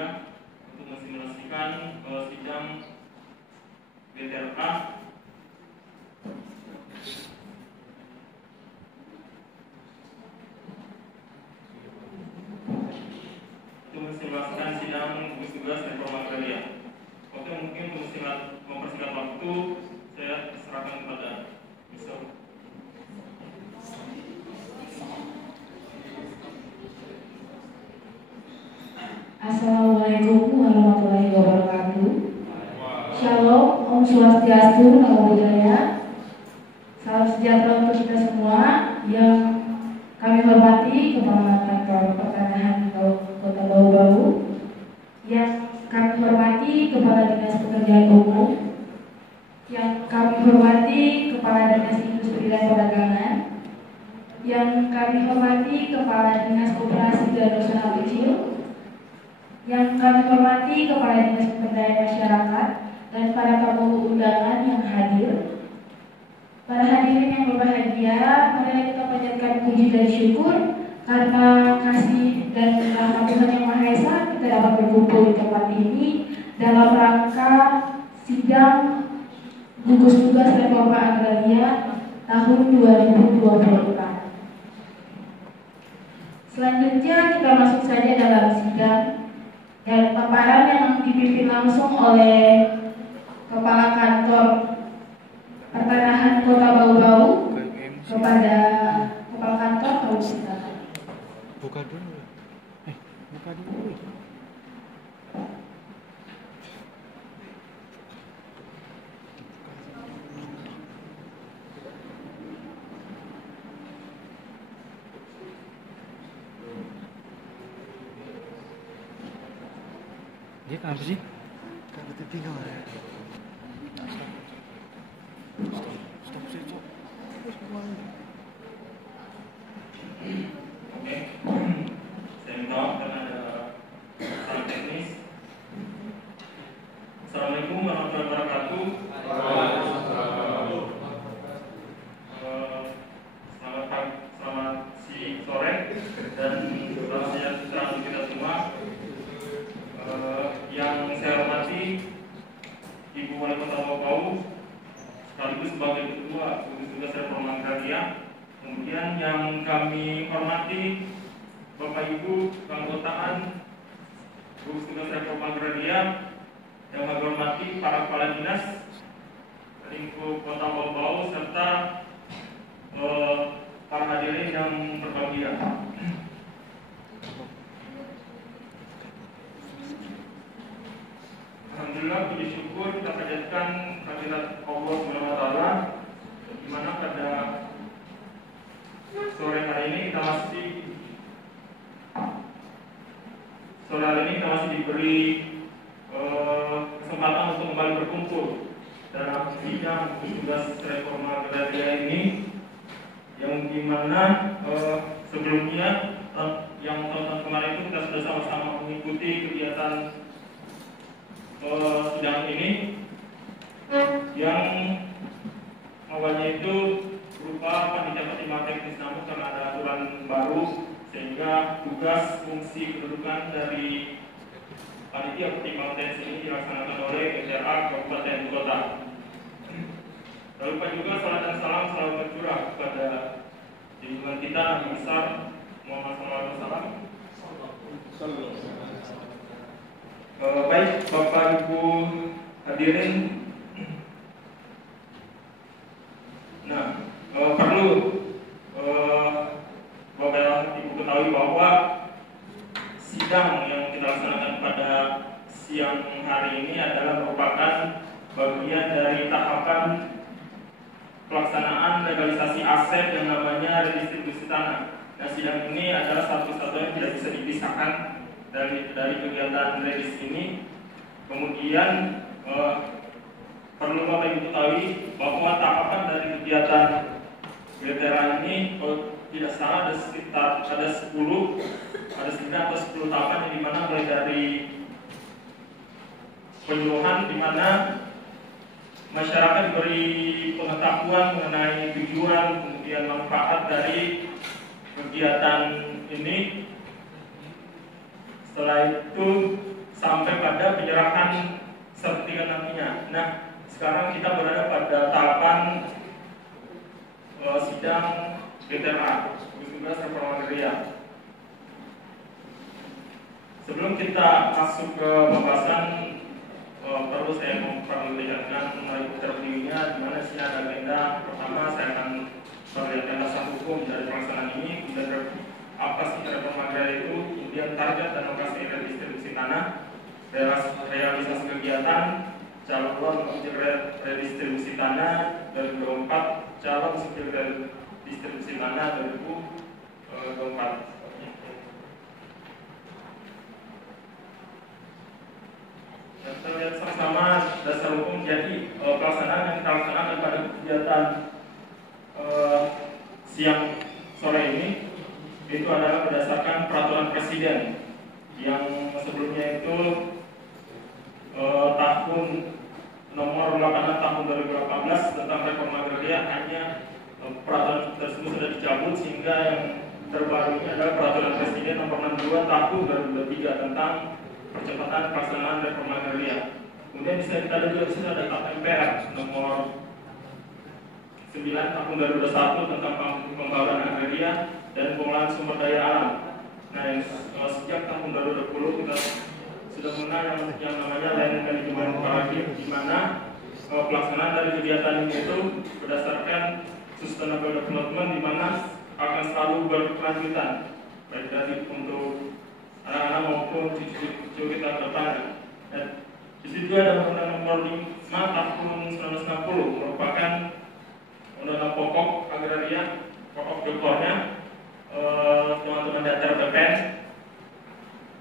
meja untuk mensimulasikan sidang BTRA sidang gugus tugas reforma agraria. Oke, mungkin untuk mempersingkat waktu, saya serahkan kepada Mr. Assalamualaikum warahmatullahi wabarakatuh. Shalom, Om Swastiastu, Namo Buddhaya. Salam sejahtera untuk kita semua. Yang kami hormati Kepala Kantor Pertanahan Kota Bau-Bau, yang kami hormati Kepala Dinas Pekerjaan Umum, yang kami hormati Kepala Dinas Industri dan Perdagangan, yang kami hormati Kepala Dinas Koperasi dan Usaha Kecil, yang kami hormati Kepala Dinas Pemberdayaan Masyarakat, dan para tamu undangan yang hadir. Para hadirin yang berbahagia, mari kita panjatkan puji dan syukur karena kasih dan rahmat Tuhan Yang Maha Esa kita dapat berkumpul di tempat ini dalam rangka sidang gugus tugas reforma agraria tahun 2024. Selanjutnya kita masuk saja dalam sidang dan paparan yang dipimpin langsung oleh Kepala Kantor Pertanahan Kota Bau-Bau kepada Kepala Kantor Bau silakan. Buka dulu. Buka dulu. Dia kenapa sih? Karena tertinggal ya. Stop sih, stop. Oke, saya minta karena ada salah teknis. Assalamualaikum warahmatullahi wabarakatuh. Selamat sore dan selamat sejahtera untuk kita semua. Yang saya hormati Ibu Wali Kota Bau-Bau sekaligus sebagai Ketua Gugus Tugas Reforma Agraria. Kemudian yang kami hormati Bapak Ibu keanggotaan Gugus Tugas Reforma Agraria, yang kami hormati para kepala dinas lingkup Kota Bau-Bau serta para hadirin yang berbahagia. Alhamdulillah, puji syukur kita panjatkan kehadirat Allah SWT, di mana pada sore hari ini kita masih diberi kesempatan untuk kembali berkumpul dalam sidang tugas reforma agraria ini, yang dimana sebelumnya yang tahun kemarin itu kita sudah sama-sama mengikuti kegiatan sidang ini, yang awalnya itu berupa panitia pertimbangan teknis, namun karena ada aturan baru sehingga tugas fungsi kedudukan dari panitia pertimbangan teknis ini dilaksanakan oleh BTRA Kabupaten Kota. Lalu lupa juga salam dan salam selalu tercurah kepada junjungan kita Nabi besar Muhammad SAW. Baik Bapak Ibu hadirin, perlu Bapak Ibu ketahui bahwa sidang yang kita laksanakan pada siang hari ini adalah merupakan bagian dari tahapan pelaksanaan legalisasi aset yang namanya redistribusi tanah. Nah, sidang ini adalah satu-satunya yang tidak bisa dipisahkan dari kegiatan redis ini. Kemudian perlu Bapak Ibu ketahui bahwa tahapan dari kegiatan BTRA ini tidak salah ada sekitar 10 atau 10 tahapan, yang dimana mulai dari penyuluhan, dimana masyarakat diberi pengetahuan mengenai tujuan kemudian manfaat dari kegiatan ini. Setelah itu sampai pada penyerahan sertifikat nantinya. Nah, sekarang kita berada pada tahapan sidang DTRA, gugus tugas reforma agraria. Sebelum kita masuk ke pembahasan, perlu saya memperlihatkan terlebihnya di mana sih ada agenda. Pertama, saya akan memperlihatkan dasar hukum dari pelaksanaan ini, kemudian apa sih reforma agraria itu, kemudian target dan lokasi redistribusi tanah, realisasi kegiatan, calon objek redistribusi tanah 2024, calon subjek redistribusi tanah 2024. Kita lihat sama-sama dasar hukum. Jadi pelaksanaan yang kita laksanakan pada kegiatan siang sore ini itu adalah berdasarkan peraturan presiden yang sebelumnya itu tahun nomor 86 tahun 2018 tentang reforma agraria. Hanya peraturan tersebut sudah dicabut, sehingga yang terbarunya adalah peraturan presiden nomor 62 tahun 2023 tentang percepatan pelaksanaan reforma agraria. Kemudian bisa kita lihat juga di sini ada Tap MPR nomor 9 tahun 2021 tentang pembangunan agraria dan pengelolaan sumber daya alam. Nah, sejak tahun 2020 kita sudah mengenal yang namanya Land Management Paradigm, di mana pelaksanaan dari kegiatan ini itu berdasarkan Sustainable Development, di mana akan selalu berkelanjutan, baik dari untuk anak-anak maupun cucu kita ke depan. Dan di situ ada Undang-Undang Nomor 5 Tahun 1960 merupakan undang-undang pokok agraria, pokok dekornya. Teman-teman daftar BPN,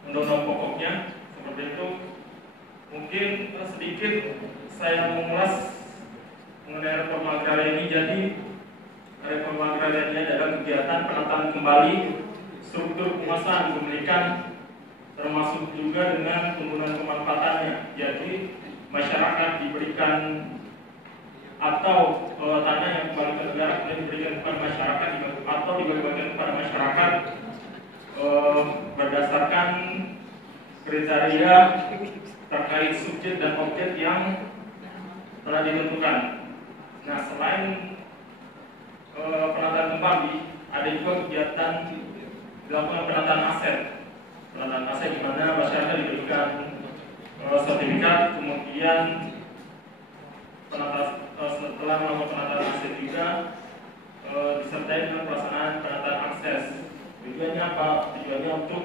undang-undang pokoknya seperti itu. Mungkin sedikit saya mengulas mengenai reforma agraria ini. Jadi reforma agraria ini adalah kegiatan penataan kembali struktur penguasaan kepemilikan, termasuk juga dengan penggunaan pemanfaatannya. Jadi masyarakat diberikan atau tanah yang kembali ke negara kemudian diberikan kepada masyarakat atau dibagikan kepada masyarakat berdasarkan kriteria terkait subjek dan objek yang telah ditentukan. Nah, selain penataan kembali, ada juga kegiatan dilakukan penataan aset. Penataan aset di mana masyarakat diberikan sertifikat, kemudian setelah melakukan penataan aset juga disertai dengan pelaksanaan penataan akses. Tujuannya apa? Tujuannya untuk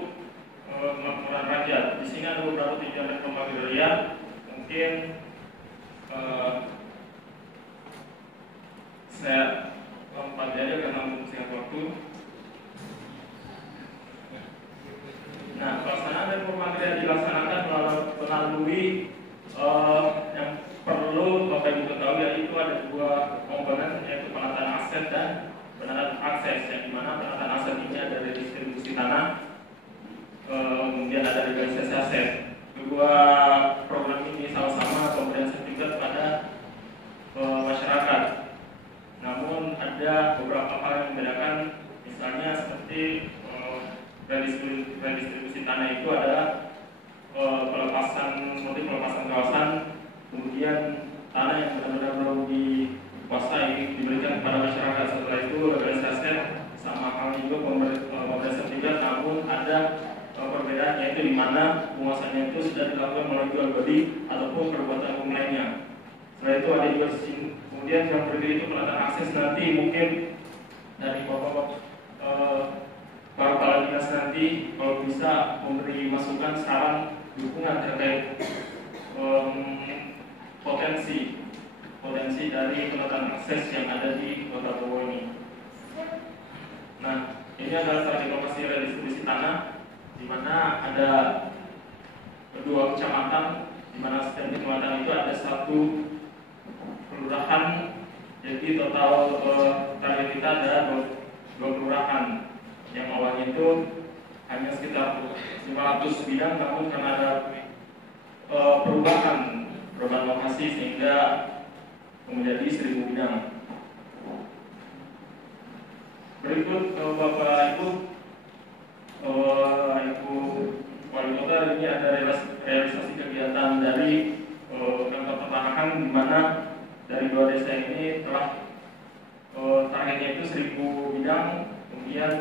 kemakmuran rakyat. Di sini ada beberapa tujuan reforma agraria. Mungkin saya lompat aja karena singkat waktu. Nah, pelaksanaan reforma agraria dilaksanakan melalui yang perlu Bapak Ibu ketahui, yaitu ada dua komponen, yaitu penataan aset dan penataan akses. Yang dimana penataan aset ini ada redistribusi tanah, kemudian ada legalisasi aset. Kedua program ini sama-sama pemberian sertifikat pada masyarakat. Namun ada beberapa hal yang membedakan, misalnya seperti redistribusi tanah itu adalah pelepasan kawasan, kemudian tanah yang benar-benar belum dikuasai diberikan kepada masyarakat. Setelah itu legalisasi aset, sama halnya juga pemberian sertifikat, namun ada perbedaan, yaitu di mana penguasaannya itu sudah dilakukan melalui jual beli ataupun perbuatan hukum lainnya. Setelah itu ada juga kemudian yang berikut itu penataan akses. Nanti mungkin dari bapak-bapak para kepala dinas nanti kalau bisa memberi masukan saran dukungan terkait potensi dari penataan akses yang ada di Kota Bowo ini. Nah, ini adalah strategi lokasi redistribusi tanah, di mana ada dua kecamatan, di mana setiap kecamatan itu ada satu kelurahan. Jadi total target kita ada dua kelurahan. Yang awalnya itu hanya sekitar 500 bidang, namun karena ada perubahan lokasi sehingga menjadi 1000 bidang. Berikut Bapak Ibu Wali Kota, ini ada realisasi dari kantor peternakan, di mana dari 2 desa ini telah targetnya itu 1000 bidang, kemudian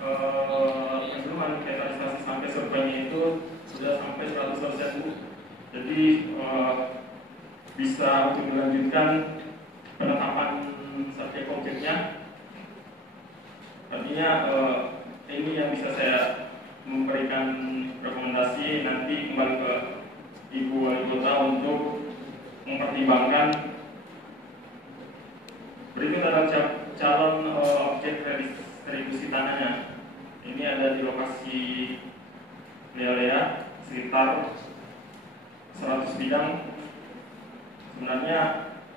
yang belum inventarisasi sampai surveinya itu sudah sampai 100%. Jadi bisa untuk dilanjutkan penetapan subjek objeknya. Artinya ini yang bisa saya memberikan rekomendasi nanti kembali ke Ibu Wali Kota untuk mempertimbangkan. Berikut adalah calon objek distribusi tanahnya. Ini ada di lokasi Lea sekitar 100 bidang. Sebenarnya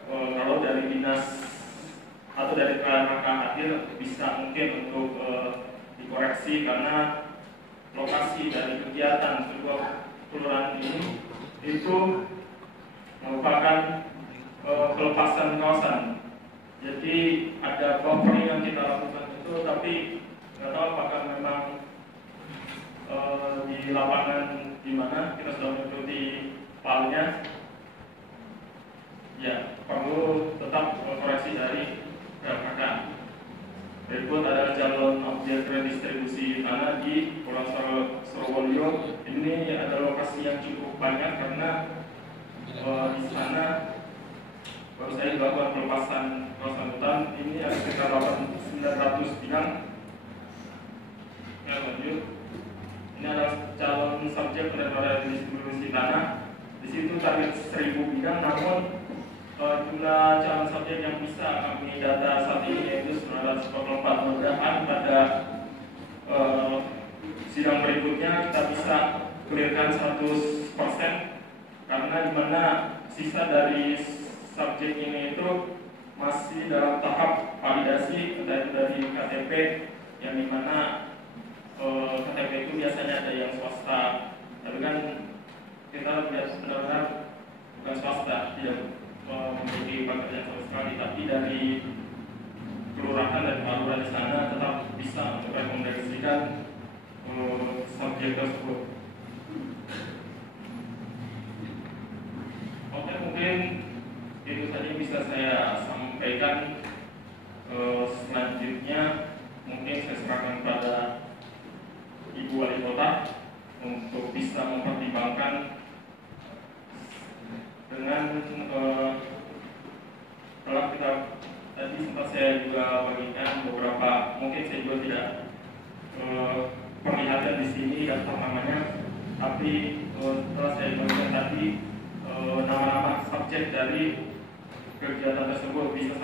kalau dari dinas atau dari KLHK hadir bisa mungkin untuk dikoreksi, karena lokasi dari kegiatan sebuah kelurahan ini itu merupakan pelepasan kawasan. Jadi ada buffering yang kita lakukan itu, tapi nggak tahu apakah memang di lapangan di mana kita sudah mengikuti palnya. Ya, perlu tetap koreksi dari KLHK. Berikut adalah calon objek redistribusi tanah di Pulau Sorowolyo. Ini adalah lokasi yang cukup banyak karena di sana baru saya dilakukan pelepasan kawasan hutan. Ini ada sekitar 900 bidang. Ya, lanjut. Ini adalah calon subjek penerima redistribusi tanah. Di situ target 1000 bidang, namun jumlah calon subjek yang bisa kami data saat ini yaitu 944. Mudah-mudahan pada sidang berikutnya kita bisa clearkan 100%, karena dimana sisa dari subjek ini itu masih dalam tahap validasi dari KTP, yang dimana KTP itu biasanya ada yang swasta, tapi kan kita benar-benar bukan swasta, tidak memiliki pekerjaan sama sekali, tapi dari kelurahan dan kelurahan di sana tetap bisa untuk rekomendasikan subjek tersebut. Oke, mungkin itu saja bisa saya sampaikan. Selanjutnya mungkin saya serahkan kepada Ibu Wali Kota untuk bisa mempertimbangkan dengan telah kita tadi sempat saya juga bagikan beberapa, mungkin saya juga tidak perlihatkan di sini daftar namanya, tapi telah saya bagikan tadi nama-nama subjek dari kegiatan tersebut. Bisa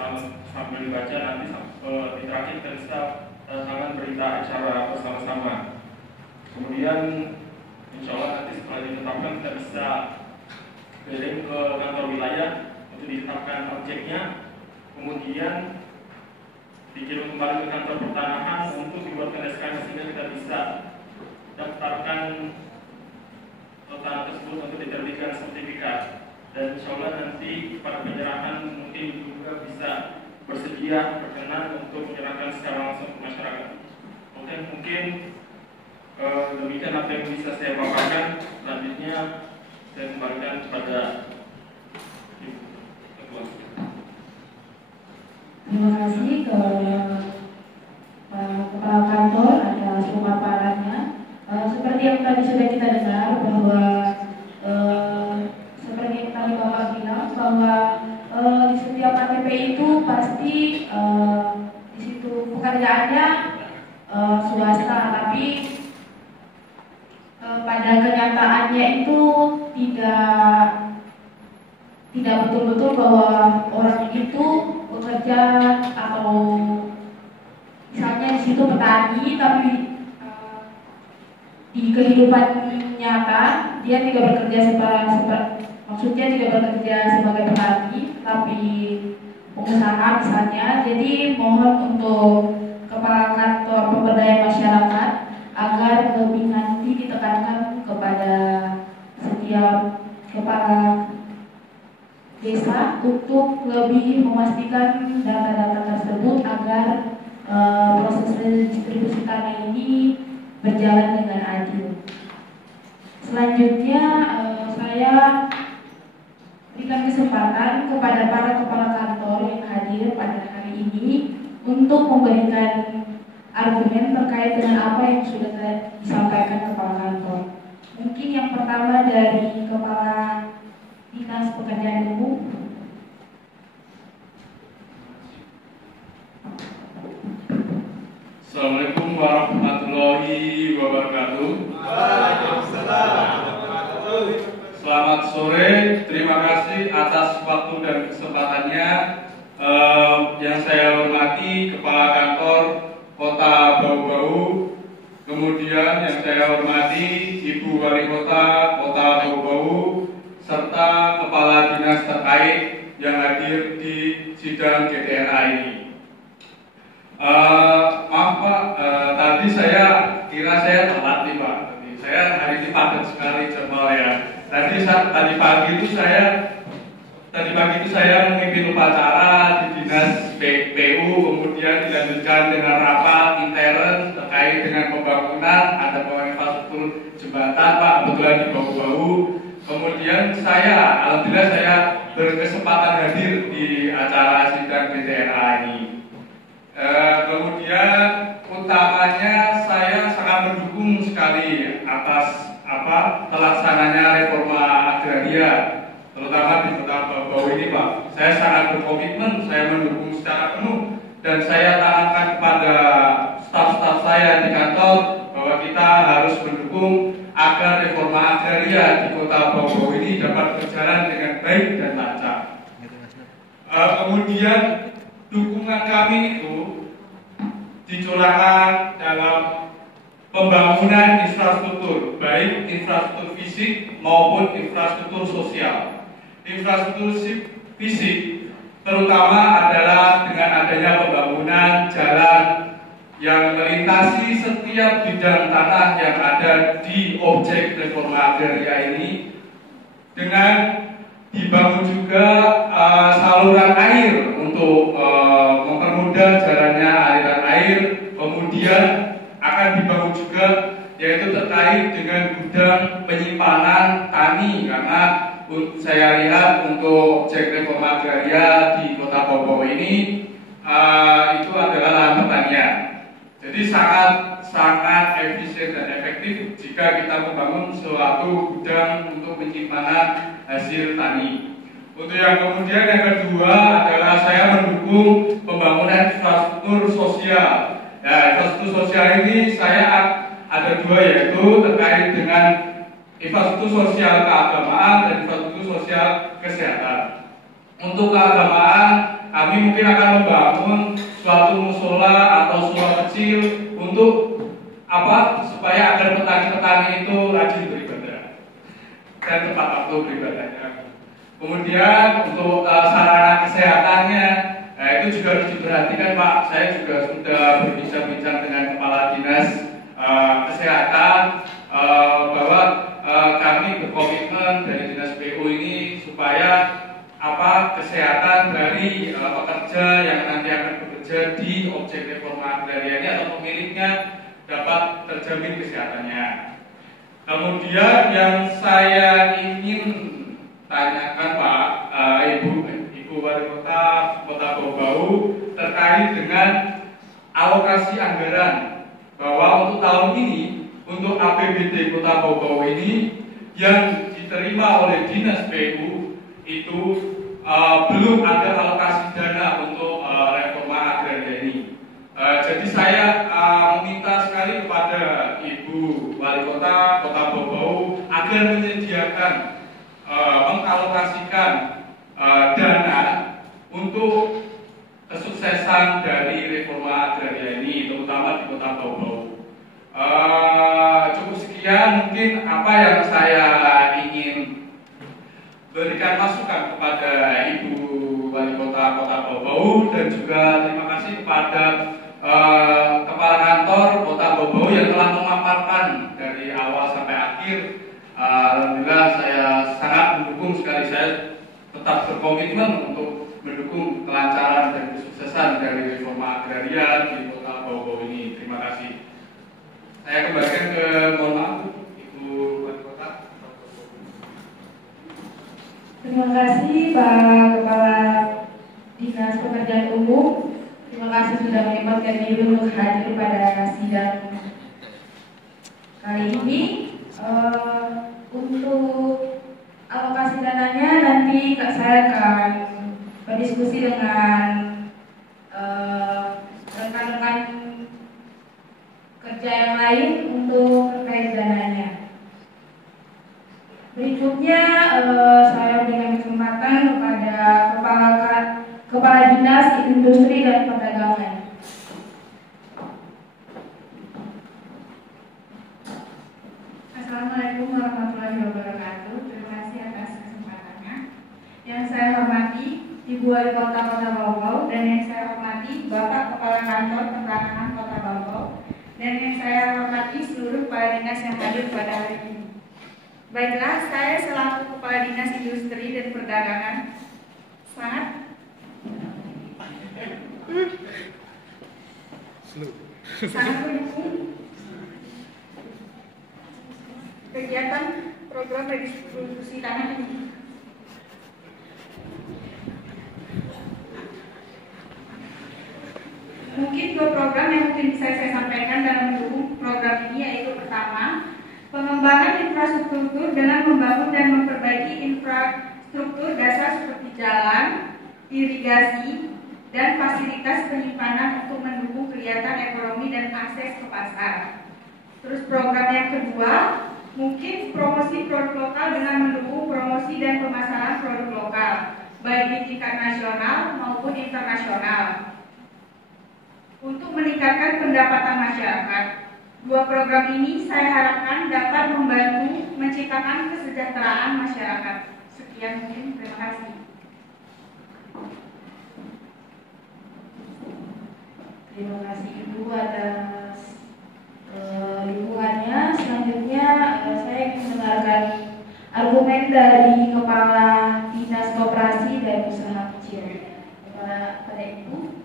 sambil dibaca, nanti di terakhir kita bisa tangan berita acara bersama-sama. Kemudian insya Allah nanti setelah ditetapkan kita bisa kirim ke kantor wilayah untuk ditetapkan objeknya, kemudian dikirim kembali ke kantor pertanahan untuk dibuatkan SK, sehingga kita bisa daftarkan tanah tersebut untuk diterbitkan sertifikat. Dan insya Allah nanti pada penyerahan mungkin juga bisa bersedia berkenan untuk menyerahkan secara langsung ke masyarakat. Oke, mungkin demikian apa yang bisa saya paparkan. Selanjutnya saya kembalikan kepada Ibu Ketua. Terima kasih ke Kepala Kantor atas pemaparannya. Seperti yang tadi sudah kita dengar bahwa seperti yang tadi Bapak bilang bahwa di setiap KTP itu pasti di situ pekerjaannya swasta, tapi pada kenyataannya itu tidak betul-betul bahwa orang itu bekerja, atau misalnya di situ petani, tapi di kehidupan nyata dia tidak bekerja maksudnya tidak bekerja sebagai petani, tapi pengusaha misalnya. Jadi mohon untuk Kepala Kantor Pemberdayaan Masyarakat agar lebih nanti ditekankan kepada setiap kepala desa untuk lebih memastikan data-data tersebut agar proses redistribusi tanah ini berjalan dengan adil. Selanjutnya saya saya berikan kesempatan kepada para kepala kantor yang hadir pada hari ini untuk memberikan argumen terkait dengan apa yang sudah disampaikan kepala kantor. Mungkin yang pertama dari Kepala Dinas Pekerjaan Umum. Assalamualaikum warahmatullahi wabarakatuh. Selamat sore, terima kasih atas waktu dan kesempatannya. Yang saya hormati Kepala Kantor Kota Bau-Bau, kemudian yang saya hormati Ibu Wali Kota Kota Bau-Bau, serta Kepala Dinas terkait yang hadir di sidang GTRA ini. Maaf Pak, tadi saya kira saya telat nih Pak. Saya hari ini padat sekali jadwal ya. Tadi pagi itu saya memimpin upacara di Dinas PU, kemudian dilanjutkan dengan rapat intern terkait dengan pembangunan, ada pembangunan infrastruktur jembatan Pak, kebetulan di Bau-Bau. Kemudian alhamdulillah saya berkesempatan hadir di acara sidang GTRA ini. Kemudian utamanya saya sangat mendukung sekali atas terlaksananya reforma agraria, terutama di Kota Bau ini Pak. Saya sangat berkomitmen, saya mendukung secara penuh, dan saya tanamkan kepada staf-staf saya di kantor bahwa kita harus mendukung agar reforma agraria di Kota Bau ini dapat berjalan dengan baik dan lancar. Kemudian dukungan kami itu dicurahkan dalam pembangunan infrastruktur, baik infrastruktur fisik maupun infrastruktur sosial. Infrastruktur fisik terutama adalah dengan adanya pembangunan jalan yang melintasi setiap bidang tanah yang ada di objek reforma agraria ini, dengan dibangun juga saluran air untuk mempermudah jalannya aliran air. Kemudian akan dibangun juga yaitu terkait dengan gudang penyimpanan tani, karena saya lihat untuk objek reforma agraria di Kota Bau ini itu adalah lahan pertanian. Jadi sangat efisien dan efektif jika kita membangun suatu gudang untuk penyimpanan hasil tani. Untuk yang kemudian yang kedua adalah saya mendukung pembangunan infrastruktur sosial. Nah, infrastruktur sosial ini saya ada dua, yaitu terkait dengan infrastruktur sosial keagamaan dan infrastruktur sosial kesehatan. Untuk keagamaan, kami mungkin akan membangun suatu musola atau surau kecil untuk supaya agar petani-petani itu rajin beribadah dan tepat waktu beribadahnya. Kemudian untuk sarana kesehatannya, itu juga harus diperhatikan Pak. Saya juga sudah berbincang-bincang dengan Kepala Dinas Kesehatan bahwa kami berkomitmen dari Dinas PU ini supaya kesehatan dari pekerja yang nanti akan bekerja di objek reforma agraria ini atau pemiliknya dapat terjamin kesehatannya. Kemudian yang saya ingin tanyakan Pak, Ibu Wali Kota Bau-Bau terkait dengan alokasi anggaran, bahwa untuk tahun ini untuk APBD Kota Bau-Bau ini yang diterima oleh Dinas PU itu belum ada alokasi dana untuk reforma agraria ini. Jadi saya meminta sekali kepada Ibu Wali Kota Bau-Bau agar menyediakan mengalokasikan dana untuk kesuksesan dari reforma agraria ini, terutama di Kota Bau-Bau. Cukup sekian mungkin apa yang saya ingin berikan masukan kepada Ibu Wali Kota Bau-Bau, dan juga terima kasih kepada Kepala Kantor Kota Bau-Bau yang telah memaparkan dari awal sampai akhir. Alhamdulillah saya sangat mendukung sekali, saya tetap berkomitmen untuk mendukung kelancaran dan kesuksesan dari reforma agraria di Kota Bau-Bau ini. Terima kasih. Saya kembalikan ke mohon maaf Ibu Wali Kota. Pak Kepala Dinas Pekerjaan Umum. Terima kasih sudah menyempatkan diri untuk hadir pada sidang kali ini. Untuk alokasi dananya nanti saya akan berdiskusi dengan rekan-rekan kerja yang lain untuk terkait dananya. Berikutnya saya berikan kesempatan kepada Kepala Dinas Industri dan Perdagangan. Assalamualaikum warahmatullahi wabarakatuh. Terima kasih atas kesempatannya. Yang saya hormati Ibu Wali Kota Bau dan yang saya hormati Bapak Kepala Kantor Perdagangan Kota Bau dan yang saya hormati seluruh kepala dinas yang hadir pada hari ini. Baiklah, saya selaku Kepala Dinas Industri dan Perdagangan sangat mendukung kegiatan program redistribusi tanah ini. Mungkin dua program yang mungkin bisa saya sampaikan dalam mendukung program ini, yaitu pertama, pengembangan infrastruktur dengan membangun dan memperbaiki infrastruktur dasar seperti jalan, irigasi, dan fasilitas penyimpanan untuk mendukung kegiatan ekonomi dan akses ke pasar. Terus program yang kedua, mungkin promosi produk lokal dengan mendukung promosi dan pemasaran produk lokal, baik di tingkat nasional maupun internasional, untuk meningkatkan pendapatan masyarakat. Dua program ini saya harapkan dapat membantu menciptakan kesejahteraan masyarakat. Sekian mungkin, terima kasih. Terima kasih Ibu atas dukungannya. Selanjutnya saya ingin mendengarkan argumen dari Kepala Dinas Koperasi dan Usaha Kecil. Pada Ibu.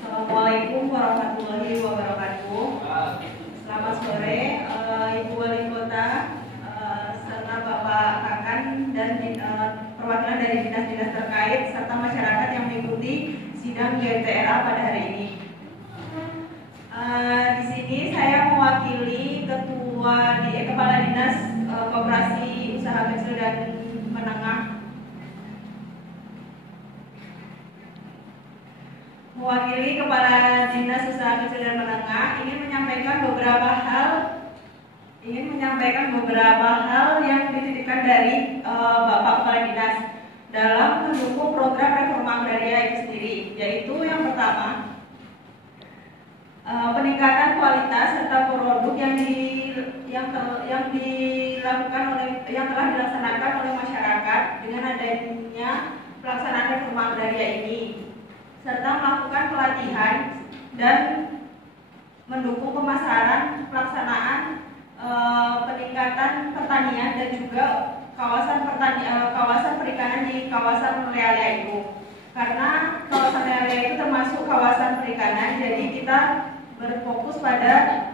Assalamualaikum warahmatullahi wabarakatuh. Selamat sore Ibu Wali Kota serta Bapak Kakan dan perwakilan dari dinas-dinas terkait serta masyarakat yang mengikuti sidang YTRA pada hari ini. Di sini saya mewakili Kepala Dinas Koperasi Usaha Kecil dan Menengah, mewakili Kepala Dinas Usaha Kecil dan Menengah ingin menyampaikan beberapa hal yang dititipkan dari Bapak Kepala Dinas dalam mendukung program reforma agraria itu sendiri, yaitu yang pertama, peningkatan kualitas serta produk yang telah dilaksanakan oleh masyarakat dengan adanya pelaksanaan reforma agraria ini, serta melakukan pelatihan dan mendukung pemasaran pelaksanaan peningkatan pertanian dan juga kawasan perikanan di kawasan Realia itu. Karena kawasan Realia itu termasuk kawasan perikanan, jadi kita berfokus pada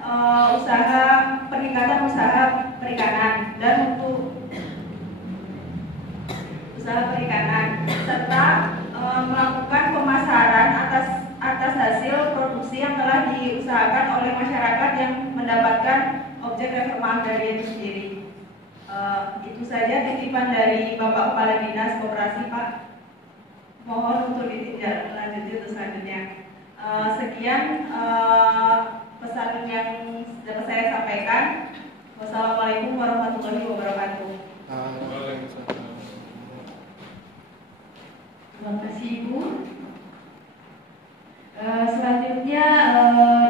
peningkatan usaha perikanan dan untuk usaha perikanan serta melakukan pemasaran atas hasil produksi yang telah diusahakan oleh masyarakat yang mendapatkan objek reforma agraria itu sendiri. Itu saja titipan dari Bapak Kepala Dinas Koperasi, Pak. Mohon untuk ditindaklanjuti untuk selanjutnya. Sekian pesan yang dapat saya sampaikan. Wassalamualaikum warahmatullahi wabarakatuh. Terima kasih Ibu. Selanjutnya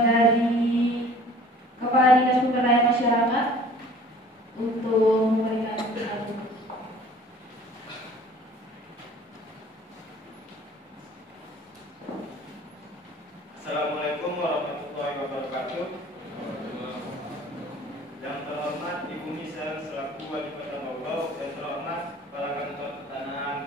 dari Kepala Dinas Pemberdayaan Masyarakat untuk memberikan argumen. Assalamualaikum warahmatullahi wabarakatuh. Yang terhormat Ibu Nisa selaku Wali Kota Bau, yang terhormat Kepala Kantor Pertanahan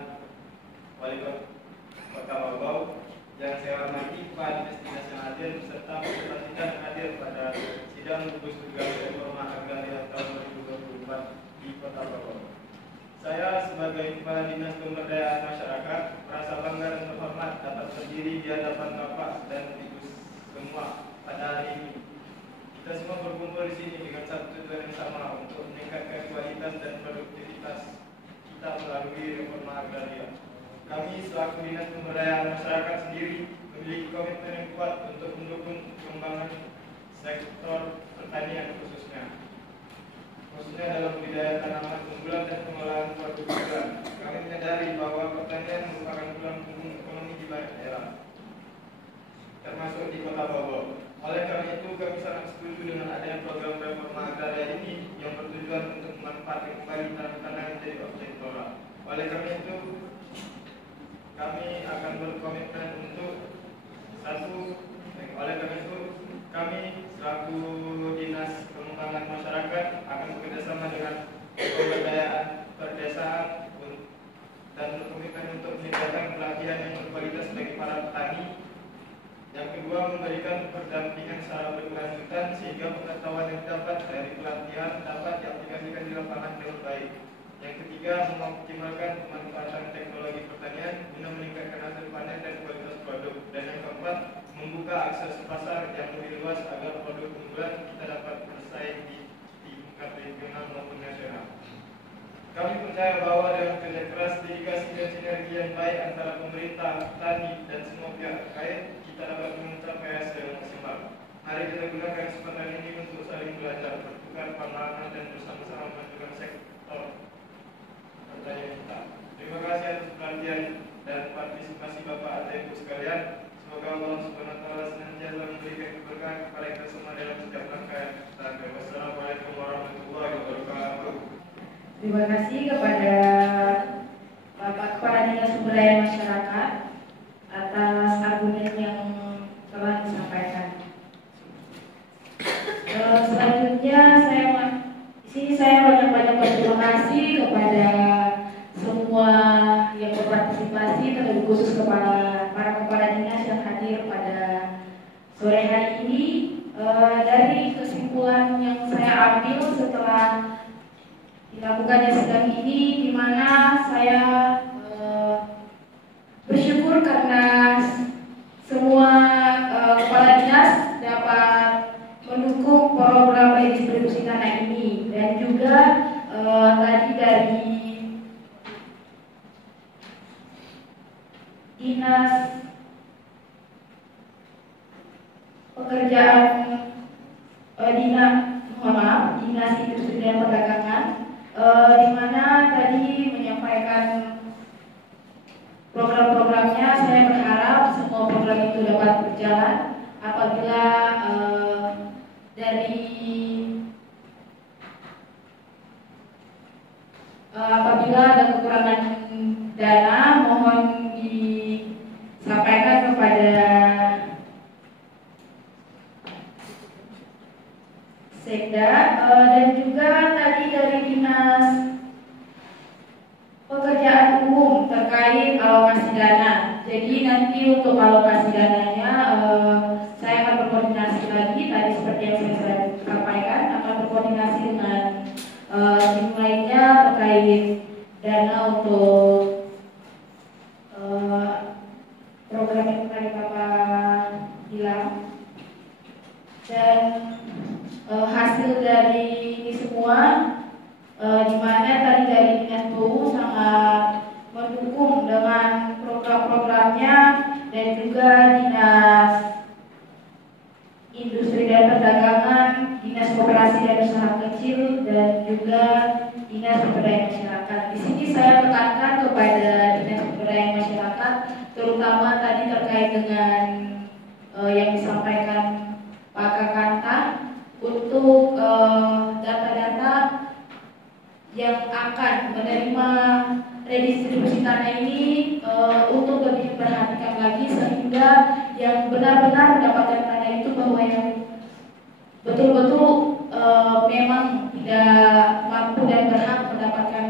Kepala Dinas Pemberdayaan Masyarakat merasa bangga dan terhormat dapat berdiri di hadapan Bapak dan Ibu semua pada hari ini. Kita semua berkumpul di sini dengan satu tujuan yang sama untuk meningkatkan kualitas dan produktivitas kita melalui reforma agraria. Kami selaku Dinas Pemberdayaan Masyarakat sendiri memiliki komitmen yang kuat untuk mendukung pengembangan sektor pertanian khususnya dalam budidaya tanaman unggulan dan pengolahan produk unggulan. Kami menyadari bahwa pertanian merupakan tulang punggung ekonomi di banyak daerah, termasuk di Kota Bogor. Oleh karena itu, kami sangat setuju dengan adanya program reforma agraria ini yang bertujuan untuk memanfaatkan kembali tanah-tanah yang menjadi objek flora. Oleh karena itu, kami akan berkomitmen untuk kami selaku Dinas Pengembangan Masyarakat akan bekerjasama dengan pemberdayaan perdesaan dan berkomitmen untuk menyediakan pelatihan yang berkualitas bagi para petani. Yang kedua, memberikan pendampingan secara berkelanjutan sehingga pengetahuan yang didapat dari pelatihan dapat diaplikasikan di lapangan dengan baik. Yang ketiga, mengoptimalkan pemanfaatan teknologi pertanian guna meningkatkan hasil panen dan kualitas produk. Dan yang keempat, membuka akses pasar yang lebih luas agar produk unggulan kita dapat bersaing di tingkat regional maupun nasional. Kami percaya bahwa dengan kerja keras, dedikasi dan sinergi yang baik antara pemerintah, petani, dan semua pihak terkait, kita dapat mencapai hasil yang maksimal. Mari kita gunakan kesempatan ini untuk saling belajar, bertukar pengalaman, dan bersama-sama memajukan sektor pertanian kita. Terima kasih atas perhatian dan partisipasi Bapak dan Ibu sekalian. Semoga Allah Subhanahu wa Ta'ala senantiasa memberikan keberkahan kepada kita semua dalam setiap langkah. Wassalamualaikum warahmatullahi wabarakatuh. Terima kasih kepada Bapak Kepala Dinas Pemberdayaan Masyarakat atas argumen yang telah disampaikan. Selanjutnya saya banyak berterima kasih kepada semua yang berpartisipasi, terlebih khusus kepada para kepala dinas yang hadir pada sore hari ini. Dari kesimpulan yang saya ambil setelah dilakukannya sidang ini, di mana saya bersyukur karena semua kepala dinas dapat mendukung program redistribusi tanah ini, dan juga tadi dari Dinas Pekerjaan Dinas Industri dan Perdagangan, di mana tadi menyampaikan program-programnya. Saya berharap semua program itu dapat berjalan apabila apabila ada kekurangan dana, mohon disampaikan kepada Sekda. Dan juga tadi dari Dinas Pekerjaan Umum terkait alokasi dana. Jadi nanti untuk alokasi dananya saya akan berkoordinasi lagi. Tadi seperti yang saya sampaikan, akan berkoordinasi dengan tim lainnya terkait dana untuk program yang tadi Bapak bilang. Dan hasil dari ini semua, di mana tadi dari Dinas PU sangat mendukung dengan program-programnya, dan juga Dinas Industri dan Perdagangan, Dinas Koperasi dan Usaha Kecil, dan juga Dinas Pemberdayaan Masyarakat. Di sini saya tekankan kepada Dinas Pemberdayaan Masyarakat, terutama tadi terkait dengan yang disampaikan Pak Kakanta, untuk data-data yang akan menerima redistribusi tanah ini untuk lebih diperhatikan lagi, sehingga yang benar-benar mendapatkan tanah itu bahwa yang betul-betul memang tidak mampu dan berhak mendapatkan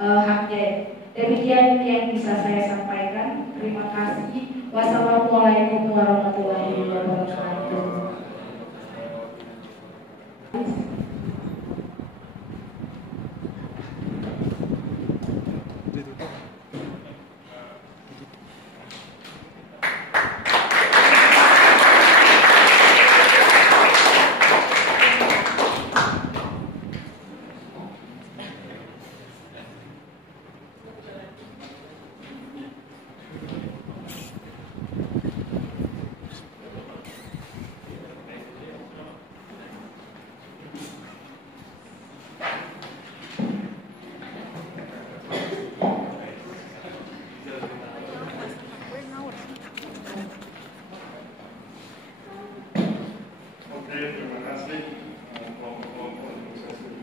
haknya. Demikian yang bisa saya sampaikan. Terima kasih. Wassalamualaikum warahmatullahi wabarakatuh.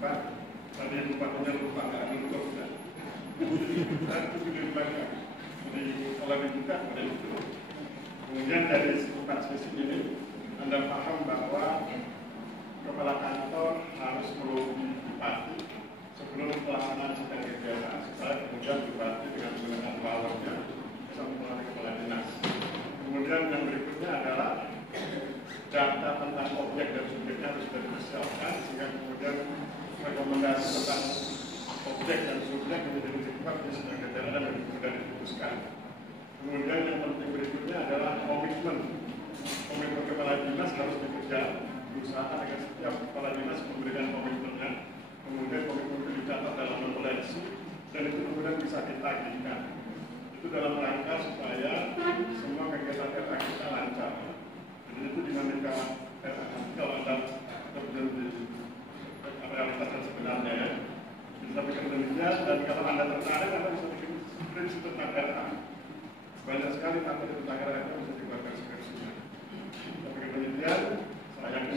Pak. Tadi bupatinya lupa nggak nutup ya. Kita itu dibuka. Jadi kalau dibuka ada itu. Kemudian dari 4 sesi ini Anda paham bahwa kepala kantor harus melobi bupati sebelum pelaksanaan sidang kegiatan supaya kemudian bupati dengan menggunakan powernya bisa mempengaruhi kepala dinas. Kemudian yang berikutnya adalah data tentang objek dan subjeknya harus dipersiapkan sehingga kemudian rekomendasi tentang objek dan subjek menjadi lebih kuat di sidang kegiatan dan lebih mudah diputuskan. Kemudian yang penting berikutnya adalah komitmen kepala dinas harus dikejar, berusaha agar setiap kepala dinas memberikan komitmennya, kemudian komitmen itu dicatat dalam referensi dan itu kemudian bisa ditagihkan. Itu dalam rangka supaya semua kegiatan RA kita lancar. Jadi itu dinamika RA kalau ada kemudian di realitas yang sebenarnya ya. Bisa bikin demikian dan kalau Anda tertarik Anda bisa bikin skripsi tentang RA. Banyak sekali materi tentang RA itu bisa dibuatkan skripsinya. Tapi demikian saya yakin